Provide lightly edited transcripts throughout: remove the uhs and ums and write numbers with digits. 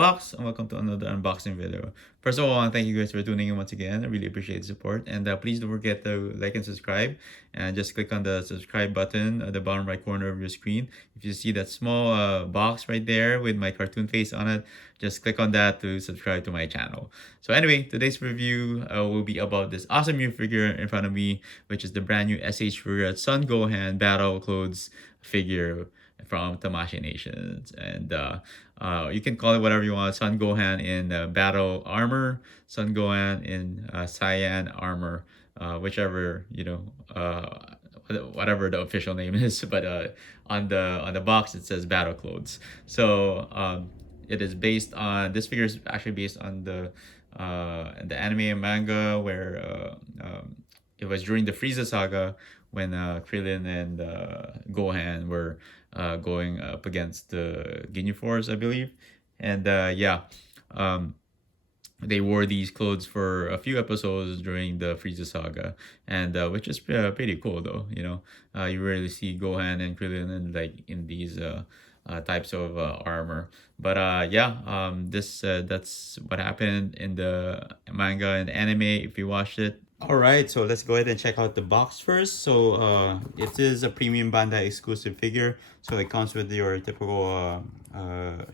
box, and welcome to another unboxing video. First of all, I want to thank you guys for tuning in once again. I really appreciate the support, and please don't forget to like and subscribe, and just click on the subscribe button at the bottom right corner of your screen. If you see that small box right there with my cartoon face on it, just click on that to subscribe to my channel. So anyway, today's review will be about this awesome new figure in front of me, which is the brand new SH Figuarts Son Gohan Battle Clothes figure from Tamashii Nations. And you can call it whatever you want. Son Gohan in battle armor, Son Gohan in cyan armor, whichever, whatever the official name is. But on the box it says battle clothes. So it is based on, this figure is actually based on the anime and manga, where it was during the Frieza saga when Krillin and Gohan were going up against the Ginyu Force, I believe. And they wore these clothes for a few episodes during the Frieza saga, and which is pretty cool though. You rarely see Gohan and Krillin in these types of armor. But that's what happened in the manga and anime if you watched it. Alright, so let's go ahead and check out the box first. So it is a premium Bandai exclusive figure. So it comes with your typical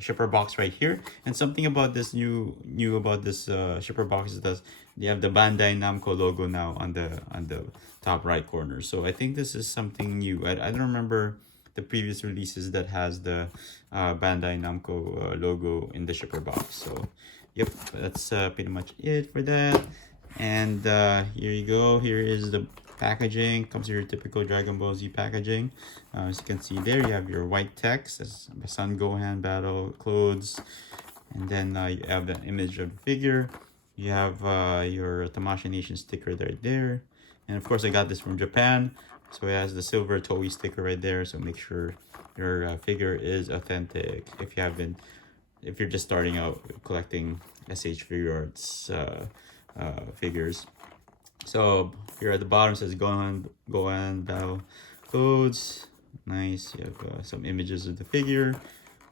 shipper box right here. And something about this new about this shipper box is that they have the Bandai Namco logo now on the top right corner. So I think this is something new. I don't remember the previous releases that has the Bandai Namco logo in the shipper box. So yep, that's pretty much it for that. And here you go. Here is the packaging. Comes with your typical Dragon Ball Z packaging. As you can see there, you have your white text as Son Gohan battle clothes, and then you have the image of the figure. You have your Tamashii Nation sticker right there, and of course I got this from Japan, so it has the silver Toei sticker right there. So make sure your figure is authentic if you're just starting out collecting SH Figuarts figures. So here at the bottom says Gohan battle clothes. Nice. You have some images of the figure.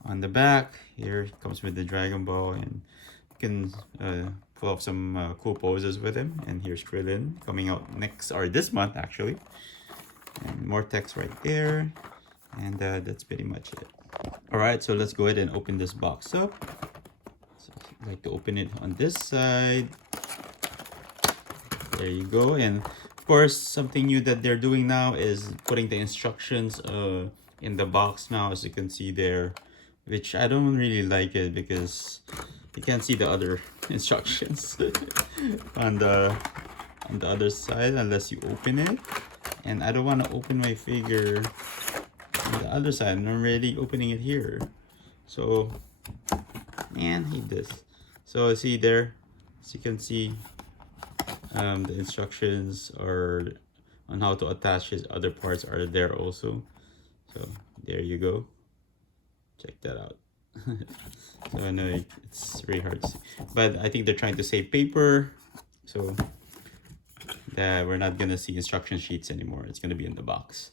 On the back here it comes with the Dragon Ball, and you can pull off some cool poses with him. And here's Krillin coming out next, or this month actually, and more text right there. And that's pretty much it. All right, so let's go ahead and open this box up. So I'd like to open it on this side. There you go. And of course, something new that they're doing now is putting the instructions in the box now, as you can see there, which I don't really like it because you can't see the other instructions on the other side unless you open it. And I don't want to open my figure on the other side, and I'm already opening it here. So man, I hate this. So see there, as you can see, the instructions are on how to attach his other parts are there also. So there you go, check that out. So I know it's really hard to see, but I think they're trying to save paper, so that we're not gonna see instruction sheets anymore. It's gonna be in the box.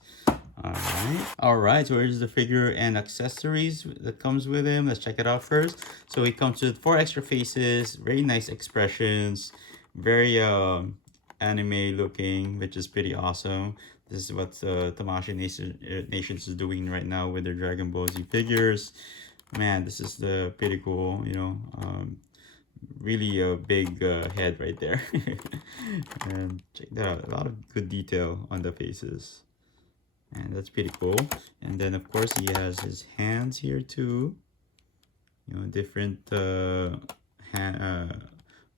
All right, so here's the figure and accessories that comes with him. Let's check it out first. So it comes with 4 extra faces, very nice expressions, very anime looking, which is pretty awesome. This is what Tamashii Nations is doing right now with their Dragon Ball Z figures. Man, this is pretty cool. Really a big head right there. And check that out, a lot of good detail on the faces, and that's pretty cool. And then of course he has his hands here too, different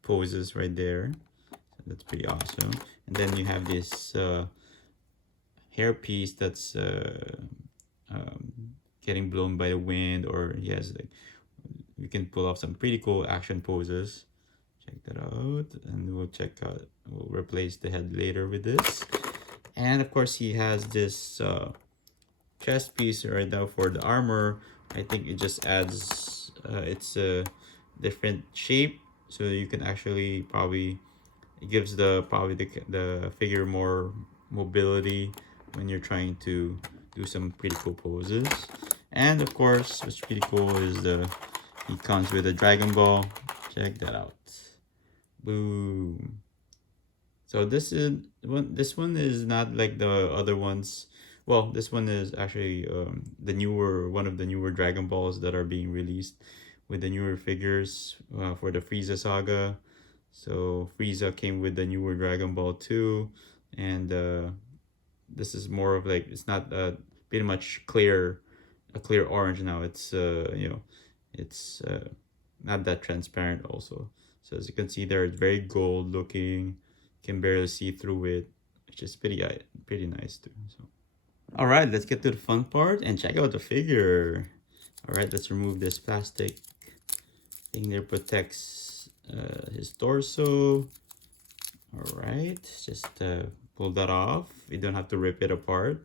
poses right there. So that's pretty awesome. And then you have this hair piece that's getting blown by the wind, or he has you can pull off some pretty cool action poses. Check that out, and we'll replace the head later with this. And of course he has this chest piece right now for the armor. I think it just adds it's a different shape, so you can actually it gives the figure more mobility when you're trying to do some pretty cool poses. And of course, what's pretty cool is He comes with a Dragon Ball. Check that out. Boom. So this one is not like the other ones. Well, this one is actually the newer one of the newer Dragon Balls that are being released with the newer figures for the Frieza saga. So Frieza came with the newer Dragon Ball 2, and this is more of like it's not pretty much a clear orange now. It's it's not that transparent also. So as you can see there, it's very gold looking. Can barely see through it, which is pretty nice too. So all right, let's get to the fun part and check out the figure. All right, let's remove this plastic thing that protects his torso. All right, just pull that off. You don't have to rip it apart.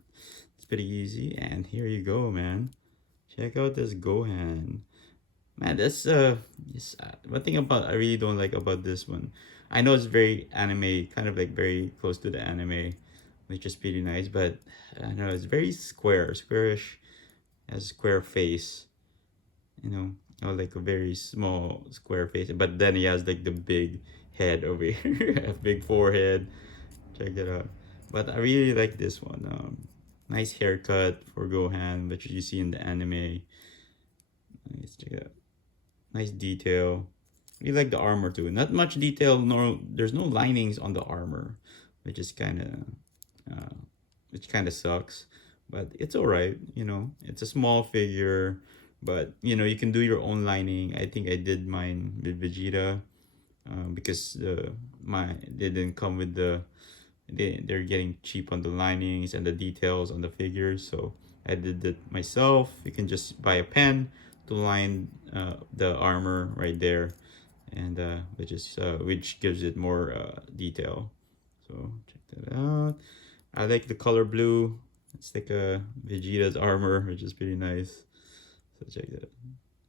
It's pretty easy. And here you go, man. Check out this Gohan. Man, that's one thing about I really don't like about this one. I know it's very anime, kind of like very close to the anime, which is pretty nice. But I know it's very squarish, has a square face. You know, or like a very small square face. But then he has like the big head over here, a big forehead. Check it out. But I really like this one. Nice haircut for Gohan, which you see in the anime. Nice, check it out. Nice detail. We like the armor too. Not much detail. No, there's no linings on the armor, which is which kind of sucks. But it's alright. You know, it's a small figure, but you know you can do your own lining. I think I did mine with Vegeta, because they didn't come with they're getting cheap on the linings and the details on the figures, so I did it myself. You can just buy a pen to line the armor right there, and which gives it more detail. So check that out. I like the color blue. It's like a Vegeta's armor, which is pretty nice. So check that out.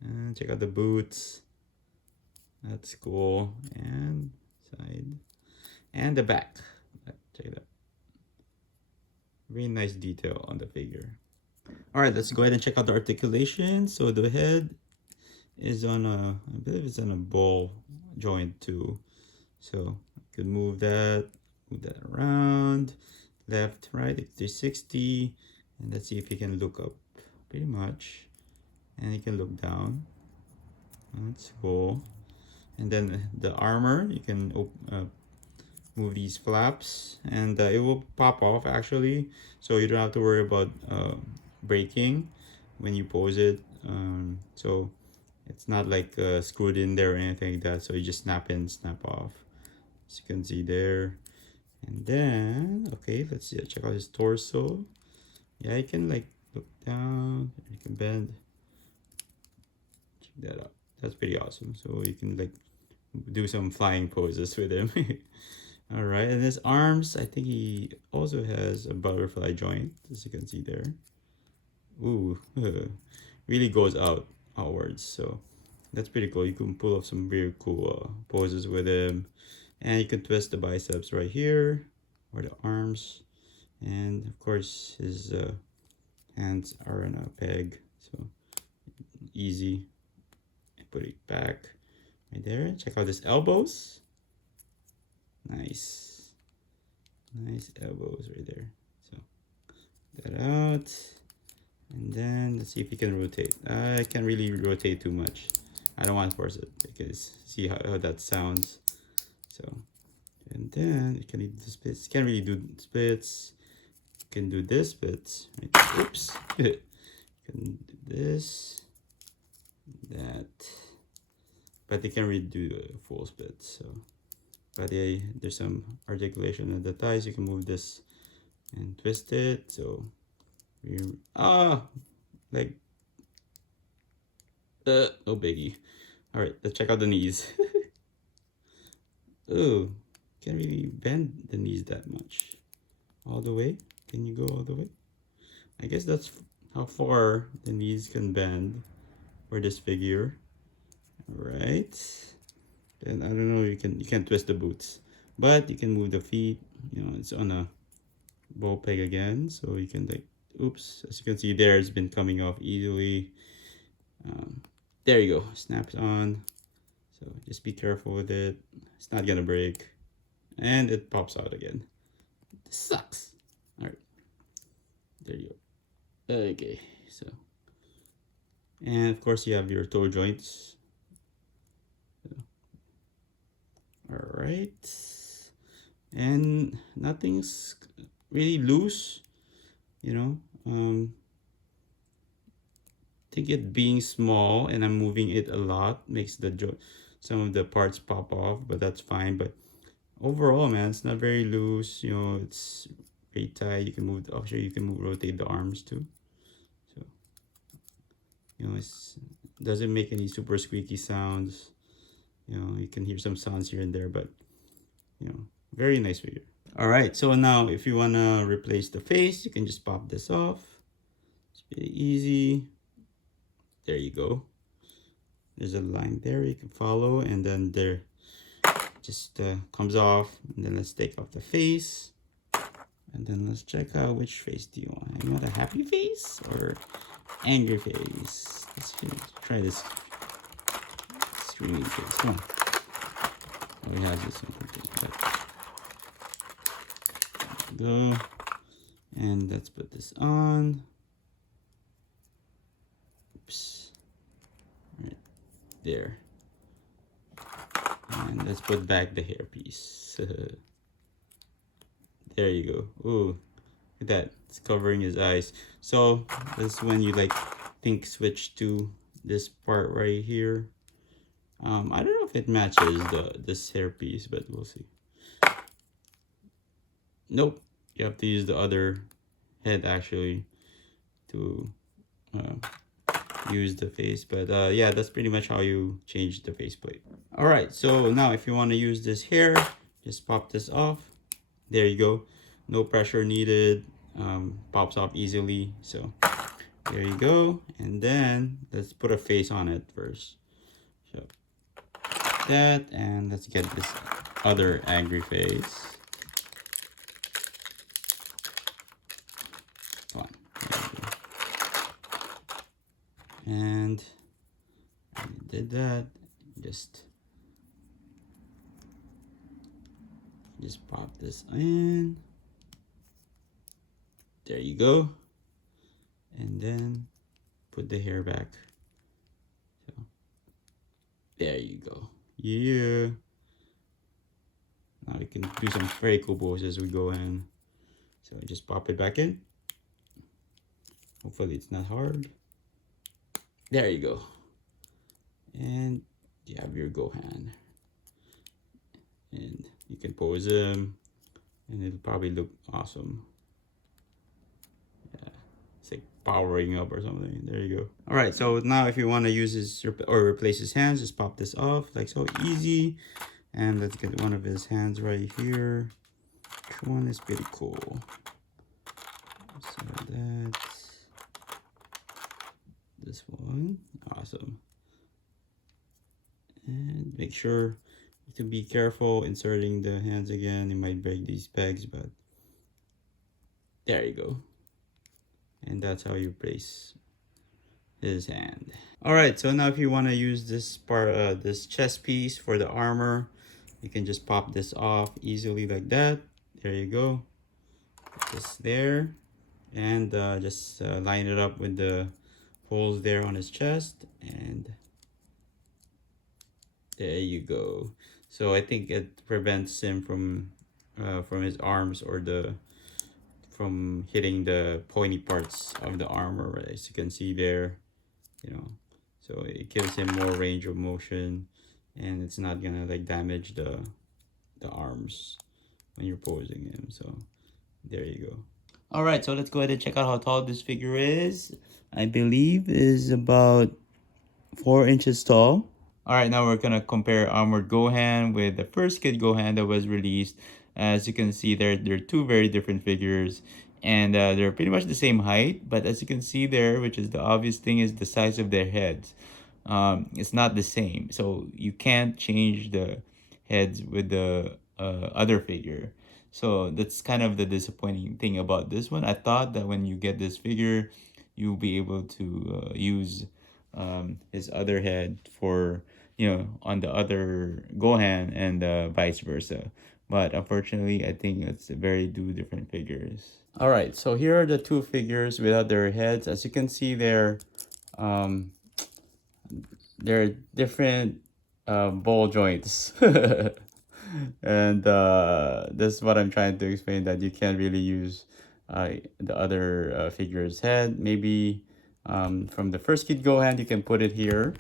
And check out the boots. That's cool. And side and the back. Check it out. Really nice detail on the figure. All right, let's go ahead and check out the articulation. So the head is on I believe it's on a ball joint too. So I could move that around, left, right, 360, and let's see if you can look up, pretty much, and you can look down. That's cool. And then the armor, you can move these flaps, and it will pop off actually, so you don't have to worry about breaking when you pose it. So it's not like screwed in there or anything like that, so you just snap in, snap off, as you can see there. And then okay, let's see, check out his torso. Yeah, you can like look down, you can bend. Check that out. That's pretty awesome. So you can like do some flying poses with him. All right, and his arms, I think he also has a butterfly joint, as you can see there. Ooh, really goes outwards, so that's pretty cool. You can pull off some very cool poses with him, and you can twist the biceps right here, or the arms, and of course his hands are in a peg, so easy. And put it back right there. Check out his elbows. Nice elbows right there. So that out, and then let's see if you can rotate. I can't really rotate too much. I don't want to force it, because see how that sounds. So, and then you can do the splits. You can't really do splits. You can do this splits. Right? Oops. You can do this, that, but you can't really do a full split. So. But yeah, there's some articulation of the thighs. You can move this and twist it. So like no biggie. All right, let's check out the knees. Oh, can't really bend the knees that much. All the way? Can you go all the way? I guess that's how far the knees can bend for this figure. All right. And I don't know, you can't twist the boots, but you can move the feet. You know, it's on a ball peg again, so you can like, oops, as you can see there, it's been coming off easily. There you go, snaps on. So just be careful with it. It's not gonna break. And it pops out again. This sucks. All right, there you go. Okay, so, and of course you have your toe joints. All right, and nothing's really loose, you know. I think it being small and I'm moving it a lot makes the some of the parts pop off, but that's fine. But overall, man, it's not very loose. You know, it's very tight. You can move. Actually, you can rotate the arms too. So, you know, it doesn't make any super squeaky sounds. You know, you can hear some sounds here and there, but you know, very nice figure. All right, so now if you wanna replace the face, you can just pop this off. It's pretty easy. There you go. There's a line there you can follow, and then there just comes off. And then let's take off the face, and then let's check out which face do you want. You want a happy face or angry face? Let's try this screaming face. Come on. Oh, we have this one. Go, and let's put this on. Oops. Right there. And let's put back the hairpiece. There you go. Ooh, look at that. It's covering his eyes. So that's when you switch to this part right here. I don't know if it matches this hairpiece, but we'll see. Nope, you have to use the other head actually to use the face. But yeah, that's pretty much how you change the faceplate. All right, so now if you want to use this hair, just pop this off. There you go. No pressure needed. Pops off easily. So there you go. And then let's put a face on it first. So that, and let's get this other angry face. Come on. And I did that. Just pop this in. There you go. And then put the hair back. So there you go. Yeah. Now we can do some very cool poses as we go in. So just pop it back in. Hopefully it's not hard. There you go. And you have your Gohan. And you can pose him, and it'll probably look awesome. Yeah, it's like powering up or something. There you go. All right, so now if you want to use his or replace his hands, just pop this off, like so, easy. And let's get one of his hands right here. Which one is pretty cool? So that's this one. Awesome. And make sure to be careful inserting the hands again. You might break these pegs, but there you go. And that's how you place his hand. All right, so now if you want to use this part, this chest piece for the armor, you can just pop this off easily like that. There you go. Just there, and just line it up with the holes there on his chest, and there you go. So I think it prevents him from his arms or from hitting the pointy parts of the armor, right? As you can see there, you know, so it gives him more range of motion, and it's not gonna damage the arms when you're posing him. So there you go. All right, so let's go ahead and check out how tall this figure is. I believe is about 4 inches tall. All right, now we're gonna compare Armored Gohan with the first Kid Gohan that was released. As you can see, they're two very different figures, and they're pretty much the same height. But as you can see there, which is the obvious thing, is the size of their heads. It's not the same, so you can't change the heads with the other figure. So that's kind of the disappointing thing about this one. I thought that when you get this figure, you'll be able to use his other head for, on the other Gohan, and vice versa. But unfortunately, I think it's very two different figures. All right, so here are the two figures without their heads. As you can see, um, they're different ball joints. And this is what I'm trying to explain, that you can't really use the other figure's head. Maybe from the first Kid Gohan, you can put it here,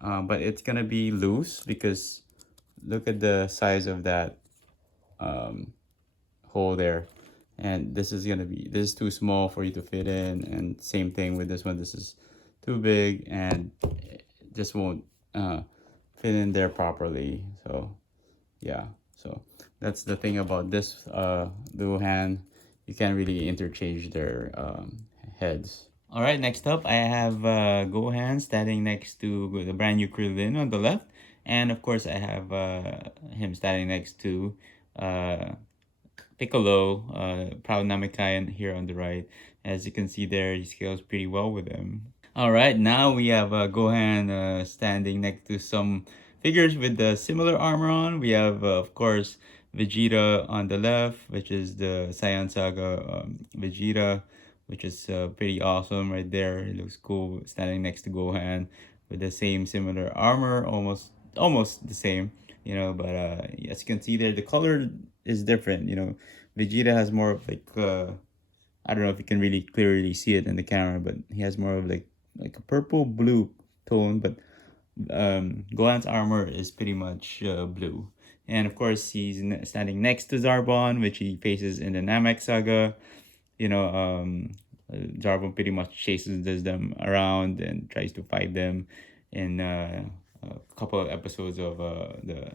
but it's gonna be loose because look at the size of that hole there. And this is too small for you to fit in, and same thing with this one. This is too big and it just won't fit in there properly. So yeah, so that's the thing about this dual hand. You can't really interchange their heads. All right, next up I have Gohan standing next to the brand new Krillin on the left, and of course I have him standing next to Piccolo, Proud Namikayan here on the right. As you can see there, he scales pretty well with him. All right, now we have Gohan standing next to some figures with the similar armor on. We have, of course, Vegeta on the left, which is the Saiyan Saga Vegeta, which is pretty awesome right there. It looks cool standing next to Gohan with the same similar armor, almost the same, but as you can see there, the color is different. Vegeta has more of like I don't know if you can really clearly see it in the camera, but he has more of like a purple blue tone, but Gohan's armor is pretty much blue. And of course, he's standing next to Zarbon, which he faces in the Namek saga. Zarbon pretty much chases them around and tries to fight them in a couple of episodes of the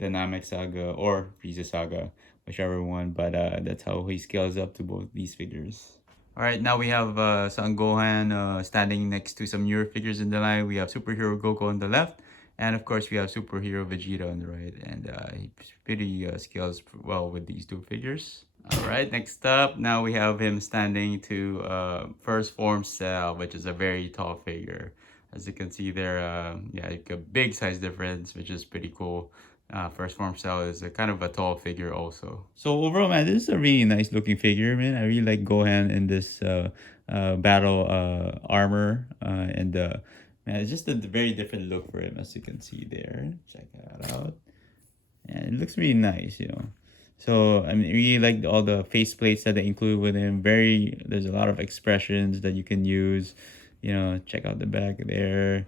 Namek saga or Frieza saga, whichever one. But that's how he scales up to both these figures. All right, now we have Son Gohan standing next to some newer figures in the line. We have Superhero Goku on the left, and of course we have Superhero Vegeta on the right. And he pretty scales well with these two figures. All right, next up, now we have him standing to First Form Cell, which is a very tall figure. As you can see there, yeah, like a big size difference, which is pretty cool. First Form Cell is a kind of a tall figure also. So overall, man, this is a really nice looking figure, man. I really like Gohan in this battle armor, and man, it's just a very different look for him, as you can see there. Check that out. And it looks really nice. So I mean, really like all the face plates that they include with him. There's a lot of expressions that you can use. Check out the back there,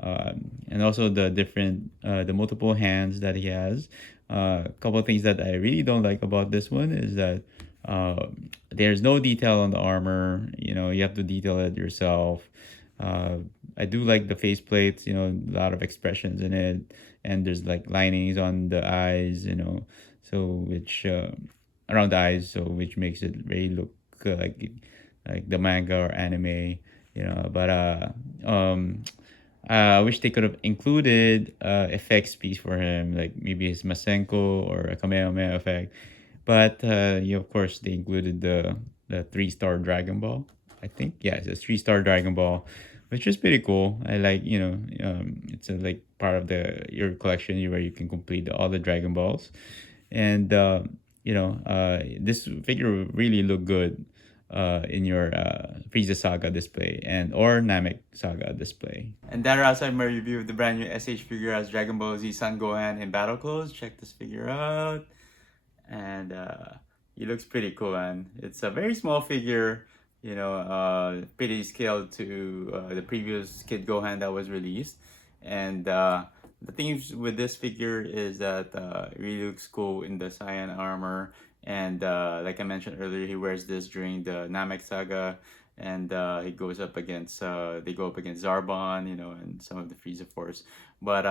and also the multiple hands that he has. A couple of things that I really don't like about this one is that there's no detail on the armor. You have to detail it yourself. I do like the face plates. A lot of expressions in it, and there's like linings on the eyes. So which around the eyes, so which makes it very look like the manga or anime. But I wish they could have included effects piece for him, like maybe his Masenko or a Kamehameha effect. But of course, they included the 3-star Dragon Ball. I think, yeah, it's a 3-star Dragon Ball, which is pretty cool. I like, it's a, like part of your collection where you can complete all the Dragon Balls, and this figure will really look good in your Frieza Saga display or Namek Saga display. And that wraps up my review of the brand new SH Figuarts Dragon Ball Z Son Gohan in battle clothes. Check this figure out, and he looks pretty cool, man. It's a very small figure, pretty scaled to the previous Kid Gohan that was released, and the thing with this figure is that it really looks cool in the cyan armor. And like I mentioned earlier, he wears this during the Namek saga, and he goes up against they go up against Zarbon, and some of the Frieza Force. But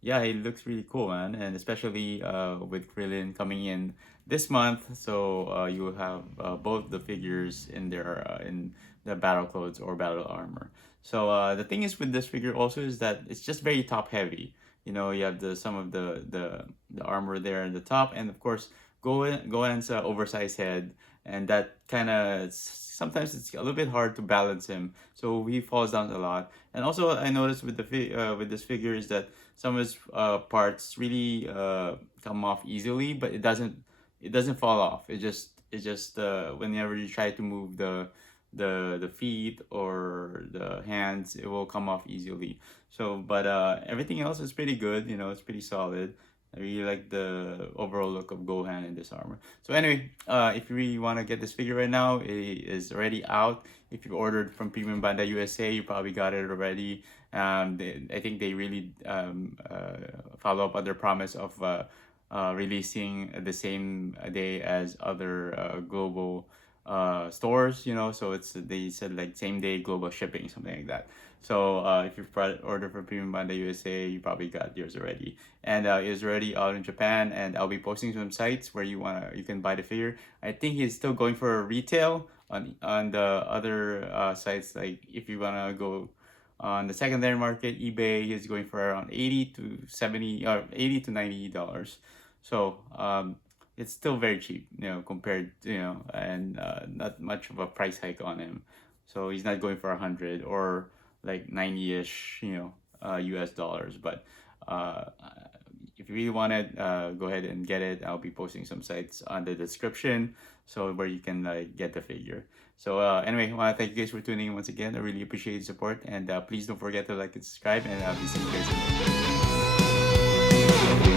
yeah, he looks really cool, man, and especially with Krillin coming in this month, so you will have both the figures in the battle clothes or battle armor. So the thing is with this figure also is that it's just very top heavy. You have some of the armor there in the top, and of course Gohan's oversized head, and that kind of sometimes it's a little bit hard to balance him, so he falls down a lot. And also I noticed with with this figure is that some of his parts really come off easily, but it doesn't fall off. It just whenever you try to move the feet or the hands, it will come off easily. So but everything else is pretty good, it's pretty solid. I really like the overall look of Gohan in this armor. So anyway, if you really want to get this figure right now, it is already out. If you ordered from Premium Bandai USA, you probably got it already. I think they really follow up on their promise of releasing the same day as other global stores, so they said like same day global shipping, something like that. So if you've ordered for Premium Bandai USA, you probably got yours already, and it's already out in Japan. And I'll be posting some sites where you can buy the figure. I think he's still going for retail on the other sites. Like if you wanna go on the secondary market, eBay, he's going for around 80 to 70 or $80 to $90. So it's still very cheap, compared, and not much of a price hike on him. So he's not going for 100 or like 90-ish, US dollars. But if you really want it, go ahead and get it. I'll be posting some sites on the description, so where you can get the figure. So anyway, I want to thank you guys for tuning in once again. I really appreciate your support, and please don't forget to like and subscribe, and I'll be seeing you guys soon.